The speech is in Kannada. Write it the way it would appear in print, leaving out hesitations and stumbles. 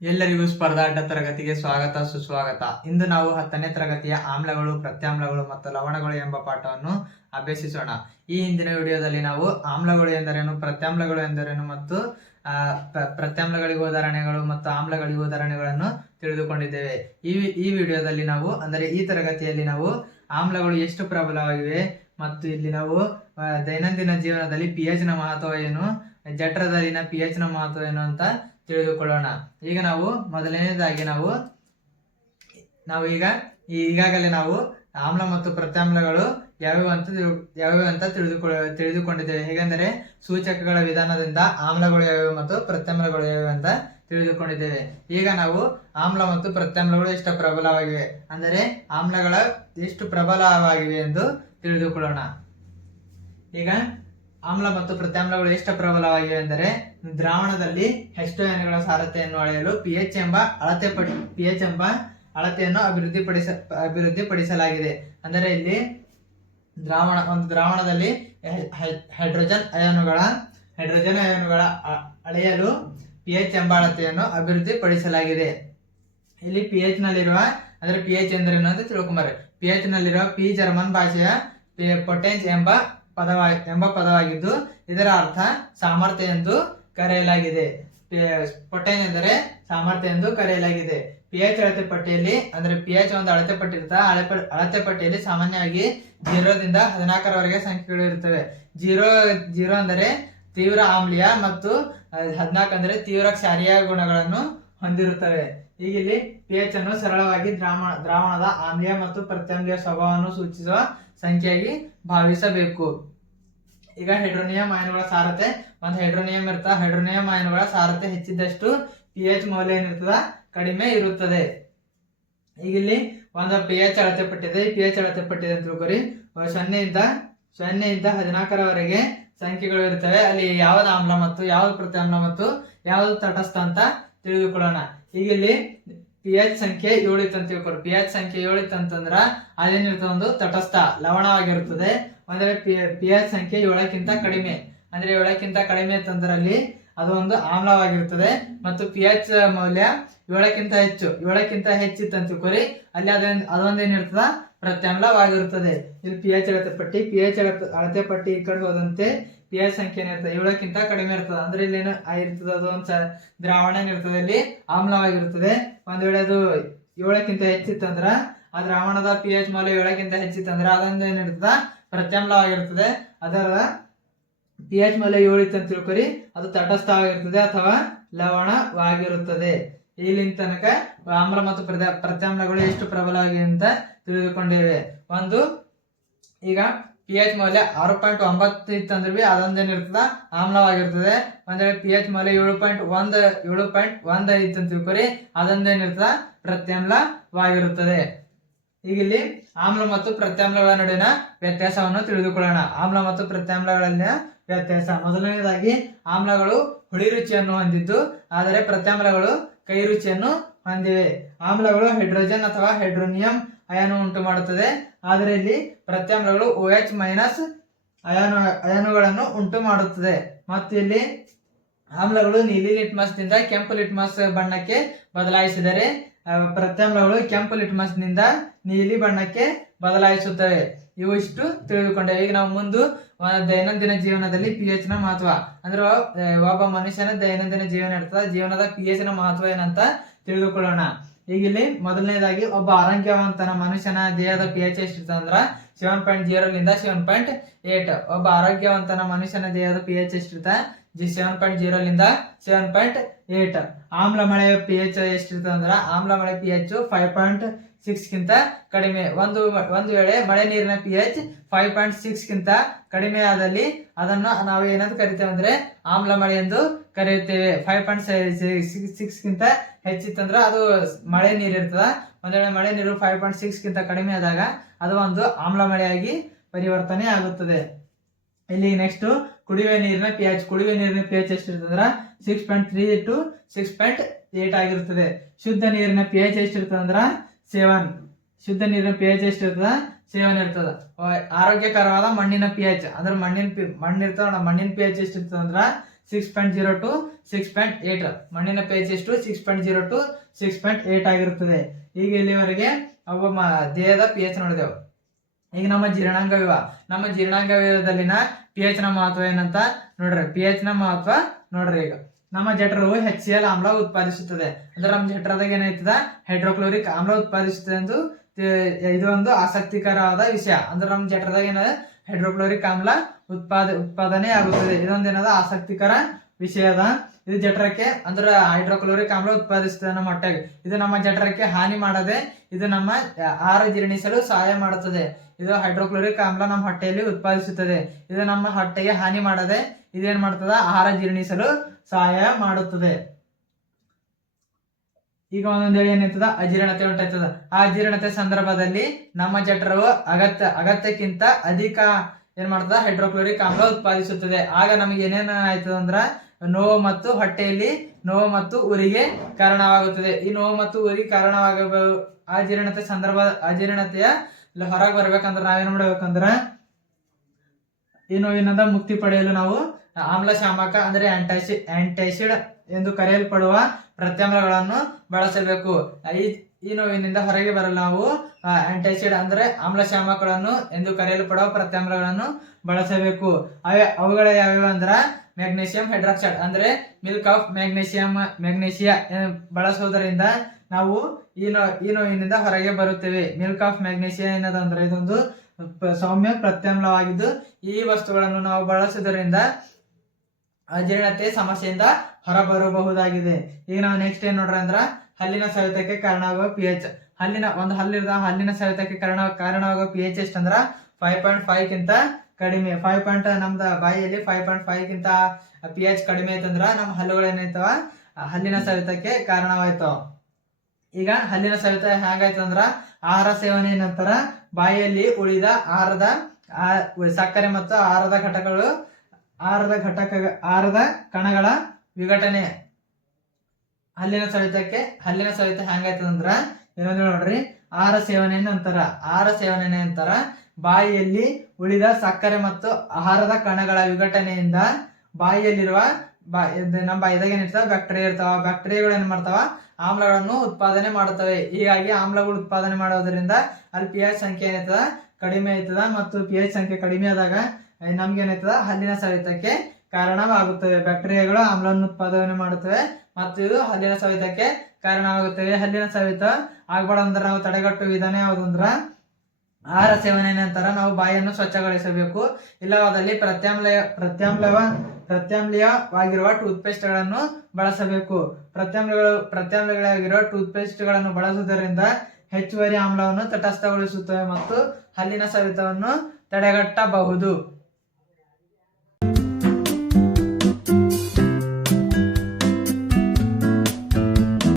ಎಲ್ಲರಿಗೂ ಸ್ಪರ್ಧಾಟ ತರಗತಿಗೆ ಸ್ವಾಗತ ಸುಸ್ವಾಗತ. ಇಂದು ನಾವು 10ನೇ ತರಗತಿಯ ಆಮ್ಲಗಳು, ಪ್ರತ್ಯಾಮ್ಲಗಳು ಮತ್ತು ಲವಣಗಳು ಎಂಬ ಪಾಠವನ್ನು ಅಭ್ಯಸಿಸೋಣ. ಈ ಹಿಂದಿನ ವಿಡಿಯೋದಲ್ಲಿ ನಾವು ಆಮ್ಲಗಳು ಎಂದರೇನು, ಪ್ರತ್ಯಾಮ್ಲಗಳು ಎಂದರೇನು ಮತ್ತು ಪ್ರತ್ಯಾಮ್ಲಗಳಿಗೆ ಉದಾಹರಣೆಗಳು ಮತ್ತು ಆಮ್ಲಗಳಿಗೆ ಉದಾಹರಣೆಗಳನ್ನು ತಿಳಿದುಕೊಂಡಿದ್ದೇವೆ. ಈ ವಿಡಿಯೋದಲ್ಲಿ ನಾವು ಅಂದರೆ ಈ ತರಗತಿಯಲ್ಲಿ ನಾವು ಆಮ್ಲಗಳು ಎಷ್ಟು ಪ್ರಬಲವಾಗಿವೆ ಮತ್ತು ಇಲ್ಲಿ ನಾವು ದೈನಂದಿನ ಜೀವನದಲ್ಲಿ pH ನ ಮಹತ್ವ ಏನು, ಜಠರದಲ್ಲಿನ pH ನ ಮಹತ್ವ ಏನು ಅಂತ ತಿಳಿದುಕೊಳ್ಳೋಣ. ಈಗ ನಾವು ಮೊದಲನೇದಾಗಿ ನಾವು ಈಗಾಗಲೇ ನಾವು ಆಮ್ಲ ಮತ್ತು ಪ್ರತ್ಯಾಮ್ಲಗಳು ಯಾವ್ಯಾವ ಅಂತ ತಿಳಿದುಕೊಂಡಿದ್ದೇವೆ. ಹೇಗೆಂದರೆ ಸೂಚಕಗಳ ವಿಧಾನದಿಂದ ಆಮ್ಲಗಳು ಯಾವ್ಯಾವ ಮತ್ತು ಪ್ರತ್ಯಾಮ್ಲಗಳು ಯಾವ್ಯಾವ ಅಂತ ತಿಳಿದುಕೊಂಡಿದ್ದೇವೆ. ಈಗ ನಾವು ಆಮ್ಲ ಮತ್ತು ಪ್ರತ್ಯಾಮ್ಲಗಳು ಎಷ್ಟು ಪ್ರಬಲವಾಗಿವೆ ಅಂದರೆ ಆಮ್ಲಗಳ ಎಷ್ಟು ಪ್ರಬಲವಾಗಿವೆ ಎಂದು ತಿಳಿದುಕೊಳ್ಳೋಣ. ಈಗ ಆಮ್ಲ ಮತ್ತು ಪ್ರತ್ಯಾಮ್ಲಗಳು ಎಷ್ಟು ಪ್ರಬಲವಾಗಿವೆ ಎಂದರೆ ದ್ರಾವಣದಲ್ಲಿ H2 ಸಾರತೆಯನ್ನು ಅಳೆಯಲು pH ಎಂಬ ಅಳತೆಯನ್ನು ಅಭಿವೃದ್ಧಿಪಡಿಸಲಾಗಿದೆ. ಅಂದರೆ ಇಲ್ಲಿ ದ್ರಾವಣದಲ್ಲಿ ಹೈಡ್ರೋಜನ್ ಅಯಾನುಗಳ ಅಳೆಯಲು pH ಎಂಬ ಅಳತೆಯನ್ನು ಅಭಿವೃದ್ಧಿಪಡಿಸಲಾಗಿದೆ. ಇಲ್ಲಿ pH ನಲ್ಲಿರುವ ಅಂದರೆ pH ಎಂದರೇನು ಅಂತ ತಿಳ್ಕೊಂಬರ್ರಿ. pH ನಲ್ಲಿರುವ ಪಿ ಜರ್ಮನ್ ಭಾಷೆಯ ಪೊಟೆನ್ಸ್ ಎಂಬ ಪದವಾಗಿದ್ದು ಇದರ ಅರ್ಥ ಸಾಮರ್ಥ್ಯ ಎಂದು ಕರೆಯಲಾಗಿದೆ. ಪೊಟೆನ್ಸ್ ಎಂದರೆ ಸಾಮರ್ಥ್ಯ ಎಂದು ಕರೆಯಲಾಗಿದೆ. pH ಅಳತೆ ಪಟ್ಟಿಯಲ್ಲಿ ಅಂದರೆ pH ಒಂದು ಅಳತೆ ಪಟ್ಟಿರ್ತಾರೆ. ಅಳತೆ ಪಟ್ಟಿಯಲ್ಲಿ ಸಾಮಾನ್ಯವಾಗಿ 0 ದಿಂದ 14 ಸಂಖ್ಯೆಗಳು ಇರುತ್ತವೆ. 0 ಅಂದರೆ ತೀವ್ರ ಆಮ್ಲೀಯ ಮತ್ತು 14 ಅಂದರೆ ತೀವ್ರ ಕ್ಷಾರೀಯ ಗುಣಗಳನ್ನು ಹೊಂದಿರುತ್ತವೆ. ಈಗ ಇಲ್ಲಿ pH ಅನ್ನು ಸರಳವಾಗಿ ದ್ರಾವಣದ ಆಮ್ಲೀಯ ಮತ್ತು ಪ್ರತ್ಯಾಮ್ಲೀಯ ಸ್ವಭಾವವನ್ನು ಸೂಚಿಸುವ ಸಂಖ್ಯೆಯಾಗಿ ಭಾವಿಸಬೇಕು. ಈಗ ಹೈಡ್ರೋನಿಯಂ ಅಯಾನುಗಳ ಸಾರತೆ ಒಂದು ಹೈಡ್ರೋನಿಯಂ ಅಯಾನುಗಳ ಸಾರತೆ ಹೆಚ್ಚಿದ್ದಷ್ಟು pH ಮೌಲ್ಯ ಏನಿರ್ತದ ಕಡಿಮೆ ಇರುತ್ತದೆ. ಈಗ ಇಲ್ಲಿ ಒಂದು pH ಅಳತೆ ಪಟ್ಟಿದೆ. pH ಅಳತೆ ಪಟ್ಟಿದೆ ಅಂತ ತಿಳ್ಕೊರಿ. 0 ಯಿಂದ 14 ಸಂಖ್ಯೆಗಳು ಇರ್ತವೆ. ಅಲ್ಲಿ ಯಾವ್ದು ಆಮ್ಲ ಮತ್ತು ಯಾವ್ದು ಪ್ರತ್ಯಾಮ್ಲ ಮತ್ತು ಯಾವ್ದು ತಟಸ್ಥ ಅಂತ ತಿಳಿದುಕೊಳ್ಳೋಣ. ಈಗ ಇಲ್ಲಿ pH ಸಂಖ್ಯೆ 7 ಇತ್ತು ಅಂತ ತಿಳ್ಕೊರಿ. pH ಸಂಖ್ಯೆ 7 ಇತ್ತು ಅಂತಂದ್ರ ಅದೇನಿರ್ತದೆ ಒಂದು ತಟಸ್ಥ ಲವಣವಾಗಿರುತ್ತದೆ. ಅಂದ್ರೆ pH ಸಂಖ್ಯೆ 7ಕ್ಕಿಂತ ಕಡಿಮೆ ಅಂದ್ರೆ 7ಕ್ಕಿಂತ ಕಡಿಮೆ ಅಂತಂದ್ರೆ ಅಲ್ಲಿ ಅದು ಒಂದು ಆಮ್ಲವಾಗಿರುತ್ತದೆ. ಮತ್ತು pH ಮೌಲ್ಯ 7ಕ್ಕಿಂತ ಹೆಚ್ಚಿತ್ತು ಅಂತ ತಿಳ್ಕೊರಿ. ಅಲ್ಲಿ ಅದೊಂದೇನಿರ್ತದ ಪ್ರತ್ಯಾಮ್ಲವಾಗಿರುತ್ತದೆ. ಇಲ್ಲಿ pH ಅಳತೆ ಪಟ್ಟಿ ಈ ಕಡೆ ಹೋದಂತೆ pH ಸಂಖ್ಯೆ ಏನಿರ್ತದೆ 7ಕ್ಕಿಂತ ಕಡಿಮೆ ಇರ್ತದೆ. ಅಂದ್ರೆ ಇಲ್ಲಿ ಏನು ಇರ್ತದೆ ಅದು ಒಂದು ದ್ರಾವಣ ಏನಿರ್ತದೆ ಅಲ್ಲಿ ಆಮ್ಲವಾಗಿರುತ್ತದೆ. ಒಂದ್ ವೇಳೆ ಅದು 7ಕ್ಕಿಂತ ಹೆಚ್ಚಿತ್ತಂದ್ರ ಆ ದ್ರಾವಣದ pH ಮೌಲ್ಯ 7ಕ್ಕಿಂತ ಹೆಚ್ಚಿತ್ತಂದ್ರ ಅದೊಂದೇನಿರ್ತದ ಪ್ರತ್ಯಾಮ್ಲವಾಗಿರುತ್ತದೆ. ಅದರ pH ಮೌಲ್ಯ 7 ಇತ್ತು ಅಂತ ತಿಳ್ಕೊರಿ. ಅದು ತಟಸ್ಥವಾಗಿರುತ್ತದೆ ಅಥವಾ ಲವಣವಾಗಿರುತ್ತದೆ. ಇಲ್ಲಿನ ತನಕ ಆಮ್ಲ ಮತ್ತು ಪ್ರತ್ಯಾಮ್ಲಗಳು ಎಷ್ಟು ಪ್ರಬಲವಾಗಿವೆ ಅಂತ ತಿಳಿದುಕೊಂಡಿವೆ. ಈಗ pH ಮೌಲ್ಯ 6.9 ಇತ್ತಂದ್ರೆ ಅದೊಂದೇನಿರ್ತದ ಆಮ್ಲವಾಗಿರ್ತದೆ. ಒಂದ್ ವೇಳೆ pH ಮೌಲ್ಯ 7.1 ಇತ್ತು ಅಂತ ತಿಳ್ಕೊರಿ. ಅದೊಂದೇನಿರ್ತದ ಪ್ರತ್ಯಾಮ್ಲವಾಗಿರುತ್ತದೆ. ಈಗ ಇಲ್ಲಿ ಆಮ್ಲ ಮತ್ತು ಪ್ರತ್ಯಾಮ್ಲಗಳ ನಡುವಿನ ವ್ಯತ್ಯಾಸವನ್ನು ತಿಳಿದುಕೊಳ್ಳೋಣ. ಆಮ್ಲ ಮತ್ತು ಪ್ರತ್ಯಾಮ್ಲಗಳಲ್ಲಿನ ವ್ಯತ್ಯಾಸ. ಮೊದಲನೇದಾಗಿ ಆಮ್ಲಗಳು ಹುಳಿ ರುಚಿಯನ್ನು ಹೊಂದಿದ್ದು ಆದರೆ ಪ್ರತ್ಯಾಮ್ಲಗಳು ಕಹಿ ರುಚಿಯನ್ನು ಹೊಂದಿವೆ. ಆಮ್ಲಗಳು ಹೈಡ್ರೋಜನ್ ಅಥವಾ ಹೈಡ್ರೋನಿಯಂ ಅಯಾನು ಉಂಟು ಮಾಡುತ್ತದೆ. ಆದರೆ ಇಲ್ಲಿ ಪ್ರತ್ಯಾಮ್ಲಗಳು OH ಮೈನಸ್ ಅಯಾನುಗಳನ್ನು ಉಂಟು ಮಾಡುತ್ತದೆ. ಮತ್ತು ಇಲ್ಲಿ ಆಮ್ಲಗಳು ನೀಲಿ ಲಿಟ್ಮಸ್ ನಿಂದ ಕೆಂಪು ಲಿಟ್ಮಸ್ ಬಣ್ಣಕ್ಕೆ ಬದಲಾಯಿಸಿದರೆ ಪ್ರತ್ಯಾಮ್ಲಗಳು ಕೆಂಪು ಲಿಟ್ಮಸ್ ನಿಂದ ನೀಲಿ ಬಣ್ಣಕ್ಕೆ ಬದಲಾಯಿಸುತ್ತವೆ. ಇವು ಇಷ್ಟು ತಿಳಿದುಕೊಂಡೇವೆ. ಈಗ ನಾವು ದೈನಂದಿನ ಜೀವನದಲ್ಲಿ pH ನ ಮಹತ್ವ ಅಂದ್ರೆ ಒಬ್ಬ ಮನುಷ್ಯನ ದೈನಂದಿನ ಜೀವನದ pH ನ ಮಹತ್ವ ಏನಂತ ತಿಳಿದುಕೊಳ್ಳೋಣ. ಈಗ ಇಲ್ಲಿ ಮೊದಲನೇದಾಗಿ ಒಬ್ಬ ಆರೋಗ್ಯವಂತನ ಮನುಷ್ಯನ ದೇಹದ pH ಎಷ್ಟಿರ್ತದೆ ಅಂದ್ರ 7.0 ರಿಂದ 7.8. ಒಬ್ಬ ಆರೋಗ್ಯವಂತನ ಮನುಷ್ಯನ ದೇಹದ pH ಎಷ್ಟಿರ್ತದೆ 7.0 ಲಿಂದ 7.8. ಆಮ್ಲಮಳೆಯ pH ಎಷ್ಟಿರ್ತದೆ ಅಂದ್ರ ಆಮ್ಲಮಳೆ pH 5.6ಗಿಂತ ಕಡಿಮೆ. ಒಂದು ವೇಳೆ ಮಳೆ ನೀರಿನ pH 5.6ಗಿಂತ ಕಡಿಮೆ ಆದಲ್ಲಿ ಅದನ್ನು ನಾವು ಏನಂತ ಕರಿತೇವೆ ಅಂದ್ರೆ ಆಮ್ಲ ಮಳೆ ಎಂದು ಕರೆಯುತ್ತೇವೆ. 5.6ಗಿಂತ ಹೆಚ್ಚಿತ್ತಂದ್ರ ಅದು ಮಳೆ ನೀರು ಇರ್ತದ. ಒಂದ್ ವೇಳೆ ಮಳೆ ನೀರು 5.6ಗಿಂತ ಕಡಿಮೆ ಆದಾಗ ಅದು ಒಂದು ಆಮ್ಲ ಮಳೆಯಾಗಿ ಪರಿವರ್ತನೆ ಆಗುತ್ತದೆ. ಇಲ್ಲಿ ನೆಕ್ಸ್ಟ್ ಕುಡಿಯುವ ನೀರಿನ pH ಎಷ್ಟಿರ್ತಂದ್ರ 6.3 to 6.8 ಆಗಿರುತ್ತದೆ. ಶುದ್ಧ ನೀರಿನ pH ಎಷ್ಟಿರ್ತದ ಅಂದ್ರ 7. ಶುದ್ಧ ನೀರಿನ pH ಎಷ್ಟಿರ್ತದ 7 ಇರ್ತದ. ಆರೋಗ್ಯಕರವಾದ ಮಣ್ಣಿನ pH ಅಂದ್ರೆ ಮಣ್ಣಿನ pH ಎಷ್ಟಿರ್ತದ ಅಂದ್ರ 6.0 to 6.8. ಮಣ್ಣಿನ pH ಎಷ್ಟು 6.0 to 6.8 ಆಗಿರುತ್ತದೆ. ಈಗ ಇಲ್ಲಿವರೆಗೆ ಅವು ದೇಹದ pH ನೋಡಿದೆವು. ಈಗ ನಮ್ಮ ಜೀರ್ಣಾಂಗವ್ಯೂಹ, ನಮ್ಮ ಜೀರ್ಣಾಂಗವ್ಯೂಹದಲ್ಲಿನ pH ನ ಮಹತ್ವ ಏನಂತ ನೋಡ್ರಿ. pH ನ ಮಹತ್ವ ನೋಡ್ರಿ. ಈಗ ನಮ್ಮ ಜಠರವು HCl ಆಮ್ಲ ಉತ್ಪಾದಿಸುತ್ತದೆ. ಅಂದ್ರೆ ನಮ್ಮ ಜಠರದಾಗ ಏನಾಯ್ತದ ಹೈಡ್ರೋಕ್ಲೋರಿಕ್ ಆಮ್ಲ ಉತ್ಪಾದಿಸುತ್ತದೆ ಎಂದು ಇದು ಒಂದು ಆಸಕ್ತಿಕರವಾದ ವಿಷಯ. ಅಂದ್ರೆ ನಮ್ಮ ಜಠರದಾಗ ಏನದ ಹೈಡ್ರೋಕ್ಲೋರಿಕ್ ಆಮ್ಲ ಉತ್ಪಾದನೆ ಆಗುತ್ತದೆ. ಇದೊಂದು ಏನದ ಆಸಕ್ತಿಕರ ವಿಷಯ ಅದ. ಇದು ಜಠರಕ್ಕೆ ಅಂದ್ರೆ ಹೈಡ್ರೋಕ್ಲೋರಿಕ್ ಆಮ್ಲ ಉತ್ಪಾದಿಸುತ್ತದೆ ನಮ್ಮ ಹೊಟ್ಟೆಗೆ. ಇದು ನಮ್ಮ ಜಠರಕ್ಕೆ ಹಾನಿ ಮಾಡದೆ ಇದು ನಮ್ಮ ಆಹಾರ ಜೀರ್ಣಿಸಲು ಸಹಾಯ ಮಾಡುತ್ತದೆ. ಇದು ಹೈಡ್ರೋಕ್ಲೋರಿಕ್ ಆಮ್ಲ ನಮ್ಮ ಹೊಟ್ಟೆಯಲ್ಲಿ ಉತ್ಪಾದಿಸುತ್ತದೆ. ಇದು ನಮ್ಮ ಹೊಟ್ಟೆಗೆ ಹಾನಿ ಮಾಡದೆ ಇದೇನ್ ಮಾಡ್ತದ ಆಹಾರ ಜೀರ್ಣಿಸಲು ಸಹಾಯ ಮಾಡುತ್ತದೆ. ಈಗ ಒಂದೊಂದೇಳಿ ಏನಾಯ್ತದ ಅಜೀರ್ಣತೆ ಉಂಟಾಯ್ತದ. ಆ ಅಜೀರ್ಣತೆ ಸಂದರ್ಭದಲ್ಲಿ ನಮ್ಮ ಜಠರವು ಅಗತ್ಯಕ್ಕಿಂತ ಅಧಿಕ ಏನ್ ಮಾಡ್ತದ ಹೈಡ್ರೋಕ್ಲೋರಿಕ್ ಆಮ್ಲ ಉತ್ಪಾದಿಸುತ್ತದೆ. ಆಗ ನಮಗೆ ಏನೇನು ಆಯ್ತದ ಅಂದ್ರ ನೋವು ಮತ್ತು ಹೊಟ್ಟೆಯಲ್ಲಿ ನೋವು ಮತ್ತು ಉರಿಗೆ ಕಾರಣವಾಗುತ್ತದೆ. ಈ ನೋವು ಮತ್ತು ಉರಿಗೆ ಕಾರಣವಾಗಬಹುದು. ಅಜೀರ್ಣತೆಯ ಹೊರಗೆ ಬರ್ಬೇಕಂದ್ರ ನಾವೇನ್ ಮಾಡ್ಬೇಕಂದ್ರ ಈ ನೋವಿನಿಂದ ಮುಕ್ತಿ ಪಡೆಯಲು ನಾವು ಆಮ್ಲಶಾಮಕ ಅಂದ್ರೆ ಆಂಟಾಸಿಡ್ ಎಂದು ಕರೆಯಲ್ಪಡುವ ಪ್ರತ್ಯಾಮ್ಲಗಳನ್ನು ಬಳಸಬೇಕು. ಈ ನೋವಿನಿಂದ ಹೊರಗೆ ಬರಲು ನಾವು ಆಂಟಾಸಿಡ್ ಅಂದ್ರೆ ಆಮ್ಲಶಾಮಕಗಳನ್ನು ಎಂದು ಕರೆಯಲ್ಪಡುವ ಪ್ರತ್ಯಾಮ್ಲಗಳನ್ನು ಬಳಸಬೇಕು. ಅವುಗಳ ಯಾವ್ಯಾವ ಅಂದ್ರ ಮ್ಯಾಗ್ನೇಷಿಯಂ ಹೈಡ್ರಾಕ್ಸೈಡ್ ಅಂದ್ರೆ ಮಿಲ್ಕ್ ಆಫ್ ಮ್ಯಾಗ್ನೇಷಿಯಾ ಬಳಸುವುದರಿಂದ ನಾವು ಈ ನೋವಿನಿಂದ ಹೊರಗೆ ಬರುತ್ತೇವೆ. ಮಿಲ್ಕ್ ಆಫ್ ಮ್ಯಾಗ್ನೇಷಿಯಾ ಏನದಂದ್ರೆ ಇದೊಂದು ಸೌಮ್ಯ ಪ್ರತ್ಯಾಮ್ಲವಾಗಿದ್ದು ಈ ವಸ್ತುಗಳನ್ನು ನಾವು ಬಳಸುವುದರಿಂದ ಅಜೀರ್ಣತೆ ಸಮಸ್ಯೆಯಿಂದ ಹೊರಬರಬಹುದಾಗಿದೆ. ಈಗ ನಾವು ನೆಕ್ಸ್ಟ್ ಏನ್ ನೋಡ್ರಿ ಅಂದ್ರ ಹಲ್ಲಿನ ಸವೆತಕ್ಕೆ ಕಾರಣವಾಗುವ pH. ಹಲ್ಲಿನ ಸವೆತಕ್ಕೆ ಕಾರಣವಾಗುವ pH ಎಷ್ಟಂದ್ರ 5.5 ಗಿಂತ ಕಡಿಮೆ. 5 ನಮ್ದ ಬಾಯಿಯಲ್ಲಿ 5.5 ಗಿಂತ pH ಕಡಿಮೆ ಐತಂದ್ರ ನಮ್ಮ ಹಲ್ಲುಗಳು ಏನಾಯ್ತವ ಹಲ್ಲಿನ ಸವೆತಕ್ಕೆ ಕಾರಣವಾಯ್ತವ. ಈಗ ಹಲ್ಲಿನ ಸವೆತ ಹೇಗಾಯ್ತಂದ್ರ ಆಹಾರ ಸೇವನೆ ನಂತರ ಬಾಯಿಯಲ್ಲಿ ಉಳಿದ ಸಕ್ಕರೆ ಮತ್ತು ಆಹಾರದ ಕಣಗಳ ವಿಘಟನೆ. ಹಲ್ಲಿನ ಸವೆತ ಹೆಂಗಾಯ್ತದಂದ್ರ ಏನಂದ್ರೆ ನೋಡ್ರಿ, ಆಹಾರ ಸೇವನೆ ನಂತರ ಬಾಯಿಯಲ್ಲಿ ಉಳಿದ ಸಕ್ಕರೆ ಮತ್ತು ಆಹಾರದ ಕಣಗಳ ವಿಘಟನೆಯಿಂದ ಬಾಯಿಯಲ್ಲಿರುವ ನಮ್ಮ ಬಾಯಿದಾಗ ಏನಿರ್ತಾವ ಬ್ಯಾಕ್ಟೀರಿಯಾ ಇರ್ತಾವ. ಬ್ಯಾಕ್ಟೀರಿಯಾಗಳು ಏನ್ ಮಾಡ್ತಾವ ಆಮ್ಲಗಳನ್ನು ಉತ್ಪಾದನೆ ಮಾಡುತ್ತವೆ. ಹೀಗಾಗಿ ಆಮ್ಲಗಳು ಉತ್ಪಾದನೆ ಮಾಡೋದ್ರಿಂದ ಅಲ್ಲಿ pH ಸಂಖ್ಯೆ ಏನಾಯ್ತದ ಕಡಿಮೆ ಆಯ್ತದ. ಮತ್ತು pH ಸಂಖ್ಯೆ ಕಡಿಮೆ ಆದಾಗ ನಮ್ಗೆ ಏನಾಯ್ತದ ಹಲ್ಲಿನ ಸವೆತಕ್ಕೆ ಕಾರಣವಾಗುತ್ತವೆ. ಬ್ಯಾಕ್ಟೀರಿಯಾಗಳು ಆಮ್ಲವನ್ನು ಉತ್ಪಾದನೆ ಮಾಡುತ್ತವೆ ಮತ್ತು ಇದು ಹಲ್ಲಿನ ಸವೆತಕ್ಕೆ ಕಾರಣವಾಗುತ್ತವೆ. ಹಲ್ಲಿನ ಸವೆತ ಆಗ್ಬಾರ್ದಂದ್ರ ನಾವು ತಡೆಗಟ್ಟುವ ವಿಧಾನ ಯಾವುದಂದ್ರ ಆಹಾರ ಸೇವನೆ ನಂತರ ನಾವು ಬಾಯಿಯನ್ನು ಸ್ವಚ್ಛಗೊಳಿಸಬೇಕು. ಇಲ್ಲವಾದಲ್ಲಿ ಪ್ರತ್ಯಾಮ್ಲೀಯವಾಗಿರುವ ಟೂತ್ ಗಳನ್ನು ಬಳಸಬೇಕು. ಪ್ರತ್ಯಾಮ್ಲಗಳಾಗಿರುವ ಟೂತ್ ಗಳನ್ನು ಬಳಸುವುದರಿಂದ ಹೆಚ್ಚುವರಿ ಆಮ್ಲವನ್ನು ತಟಸ್ಥಗೊಳಿಸುತ್ತವೆ ಮತ್ತು ಹಲ್ಲಿನ ಸವೆತವನ್ನು ತಡೆಗಟ್ಟಬಹುದು.